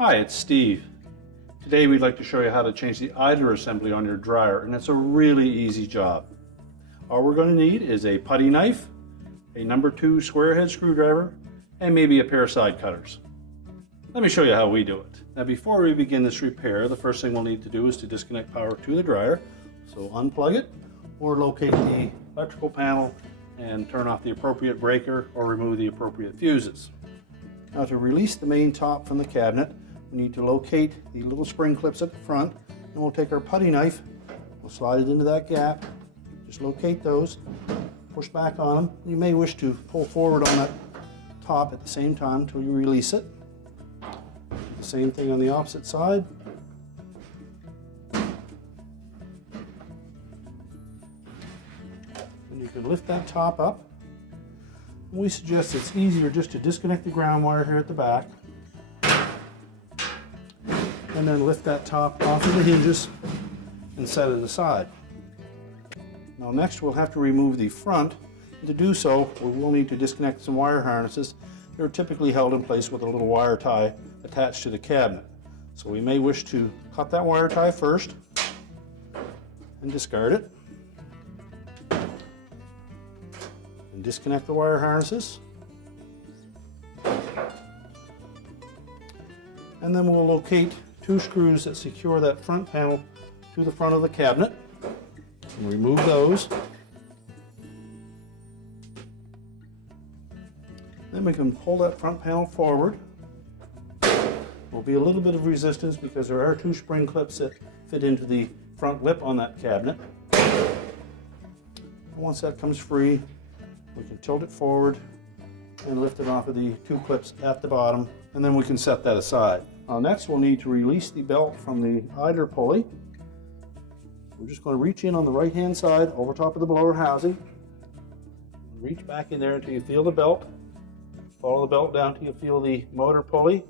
Hi, it's Steve. Today we'd like to show you how to change the idler assembly on your dryer, and it's a really easy job. All we're going to need is a putty knife, a number 2 square head screwdriver, and maybe a pair of side cutters. Let me show you how we do it. Now before we begin this repair, the first thing we'll need to do is to disconnect power to the dryer. So unplug it, or locate the electrical panel and turn off the appropriate breaker or remove the appropriate fuses. Now to release the main top from the cabinet, we need to locate the little spring clips at the front, and we'll take our putty knife, we'll slide it into that gap, just locate those, push back on them. You may wish to pull forward on that top at the same time until you release it. The same thing on the opposite side. And you can lift that top up. We suggest it's easier just to disconnect the ground wire here at the back and then lift that top off of the hinges and set it aside. Now next we'll have to remove the front, and to do so we will need to disconnect some wire harnesses. They're typically held in place with a little wire tie attached to the cabinet. So we may wish to cut that wire tie first and discard it. And disconnect the wire harnesses. And then we'll locate 2 screws that secure that front panel to the front of the cabinet. And remove those. Then we can pull that front panel forward. There'll be a little bit of resistance because there are 2 spring clips that fit into the front lip on that cabinet. Once that comes free, we can tilt it forward and lift it off of the 2 clips at the bottom, and then we can set that aside. Next we'll need to release the belt from the idler pulley. We're just going to reach in on the right hand side over top of the blower housing. Reach back in there until you feel the belt. Follow the belt down until you feel the motor pulley.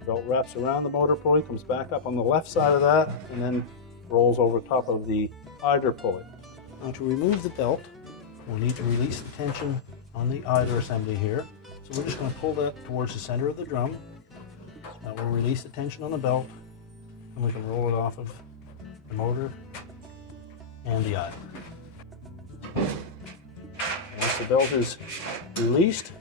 The belt wraps around the motor pulley, comes back up on the left side of that, and then rolls over top of the idler pulley. Now to remove the belt, we'll need to release the tension on the idler assembly here. So we're just going to pull that towards the center of the drum. Now we'll release the tension on the belt, and we can roll it off of the motor and the idler. Once the belt is released,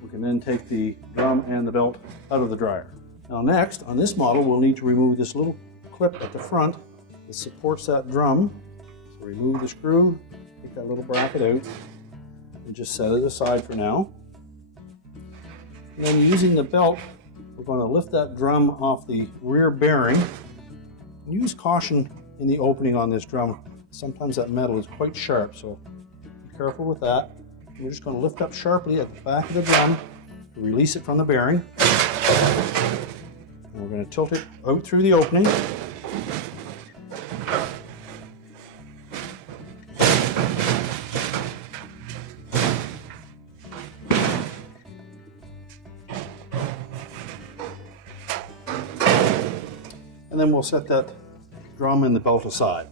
we can then take the drum and the belt out of the dryer. Now next, on this model, we'll need to remove this little clip at the front that supports that drum. So remove the screw, take that little bracket out, and just set it aside for now. And then using the belt, we're going to lift that drum off the rear bearing. Use caution in the opening on this drum. Sometimes that metal is quite sharp, so be careful with that. We're just going to lift up sharply at the back of the drum to release it from the bearing. And we're going to tilt it out through the opening. And then we'll set that drum and the belt aside.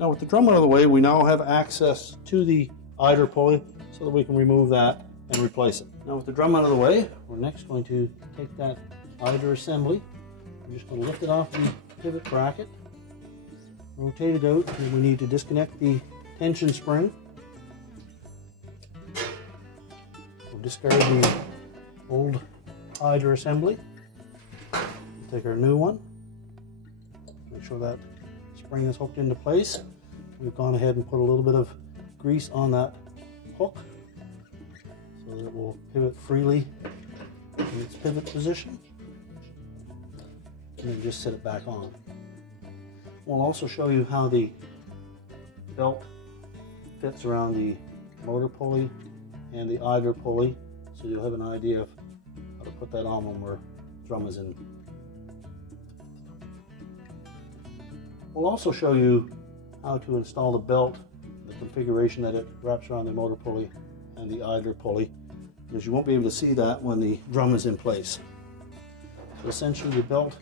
Now with the drum out of the way, we now have access to the idler pulley so that we can remove that and replace it. Now with the drum out of the way, we're next going to take that idler assembly. I'm just going to lift it off the pivot bracket, rotate it out, and we need to disconnect the tension spring. We'll discard the old idler assembly. Take our new one, make sure that spring is hooked into place. We've gone ahead and put a little bit of grease on that hook so that it will pivot freely in its pivot position, and then just set it back on. We'll also show you how the belt fits around the motor pulley and the idler pulley, so you'll have an idea of how to put that on when the drum is in. We'll also show you how to install the belt, the configuration that it wraps around the motor pulley and the idler pulley, because you won't be able to see that when the drum is in place. So essentially the belt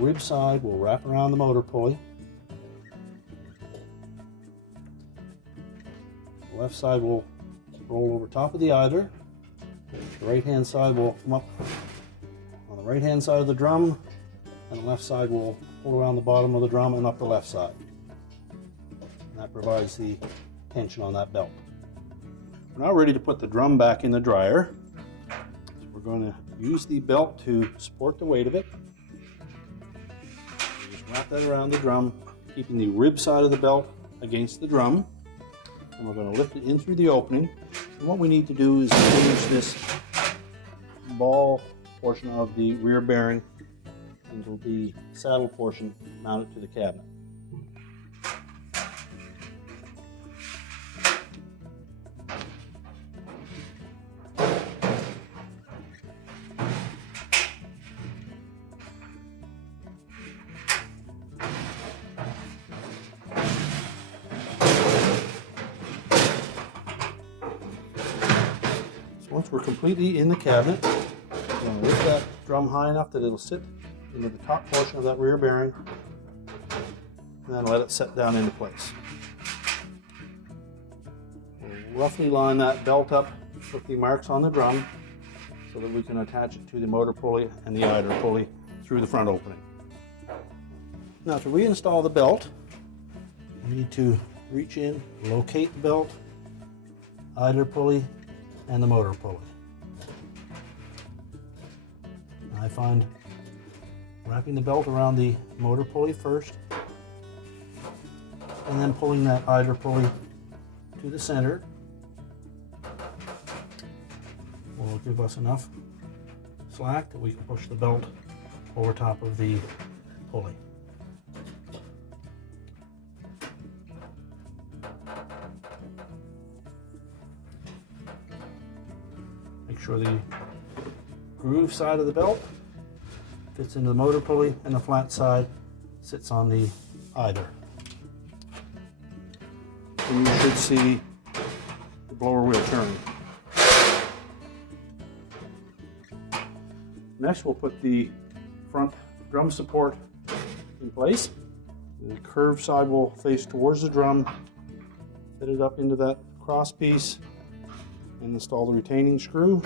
rib side will wrap around the motor pulley. The left side will roll over top of the idler. The right hand side will come up on the right hand side of the drum, and the left side will pull around the bottom of the drum and up the left side. And that provides the tension on that belt. We're now ready to put the drum back in the dryer. So we're going to use the belt to support the weight of it. Just wrap that around the drum, keeping the rib side of the belt against the drum. And we're going to lift it in through the opening. And what we need to do is change this ball portion of the rear bearing into the saddle portion mounted to the cabinet. Once we're completely in the cabinet, we're going to lift that drum high enough that it'll sit into the top portion of that rear bearing, and then let it set down into place. We'll roughly line that belt up with the marks on the drum so that we can attach it to the motor pulley and the idler pulley through the front opening. Now to reinstall the belt, we need to reach in, locate the belt, idler pulley, and the motor pulley. I find wrapping the belt around the motor pulley first and then pulling that idler pulley to the center will give us enough slack that we can push the belt over top of the pulley. Make sure the groove side of the belt fits into the motor pulley and the flat side sits on the idler. And you should see the blower wheel turning. Next we'll put the front drum support in place. The curved side will face towards the drum, fit it up into that cross piece, and install the retaining screw.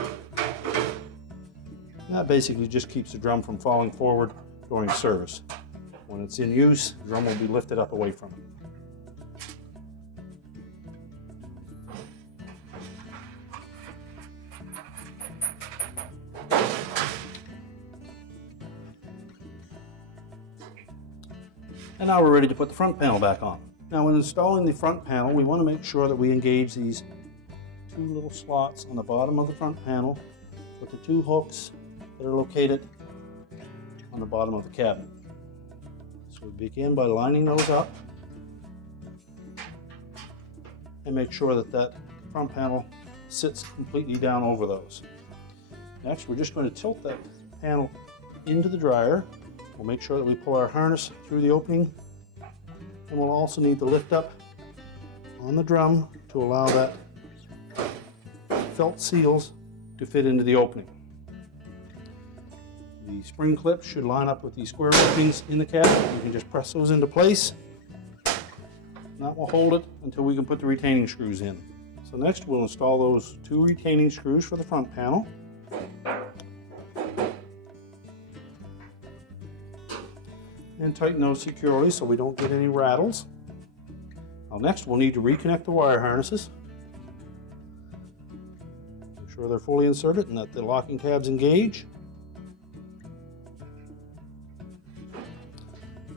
That basically just keeps the drum from falling forward during service. When it's in use, the drum will be lifted up away from it. And now we're ready to put the front panel back on. Now when installing the front panel, we want to make sure that we engage these two little slots on the bottom of the front panel with the two hooks that are located on the bottom of the cabinet. So we begin by lining those up and make sure that that front panel sits completely down over those. Next, we're just going to tilt that panel into the dryer. We'll make sure that we pull our harness through the opening, and we'll also need to lift up on the drum to allow that felt seals to fit into the opening. The spring clips should line up with the square openings in the cabinet. You can just press those into place, and that will hold it until we can put the retaining screws in. So next we'll install those two retaining screws for the front panel. And tighten those securely so we don't get any rattles. Now next we'll need to reconnect the wire harnesses. Make sure they're fully inserted and that the locking tabs engage.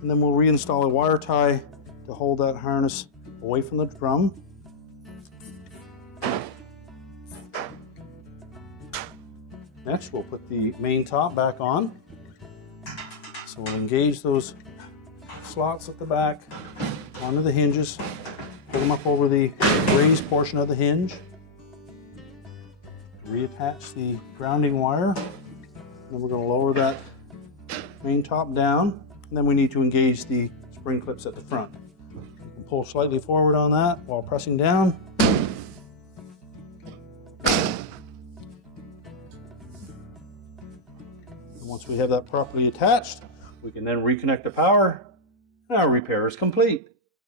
And then we'll reinstall a wire tie to hold that harness away from the drum. Next we'll put the main top back on. So we'll engage those slots at the back onto the hinges, pull them up over the raised portion of the hinge, reattach the grounding wire, then we're going to lower that main top down, and then we need to engage the spring clips at the front. You can pull slightly forward on that while pressing down. And once we have that properly attached, we can then reconnect the power, and our repair is complete.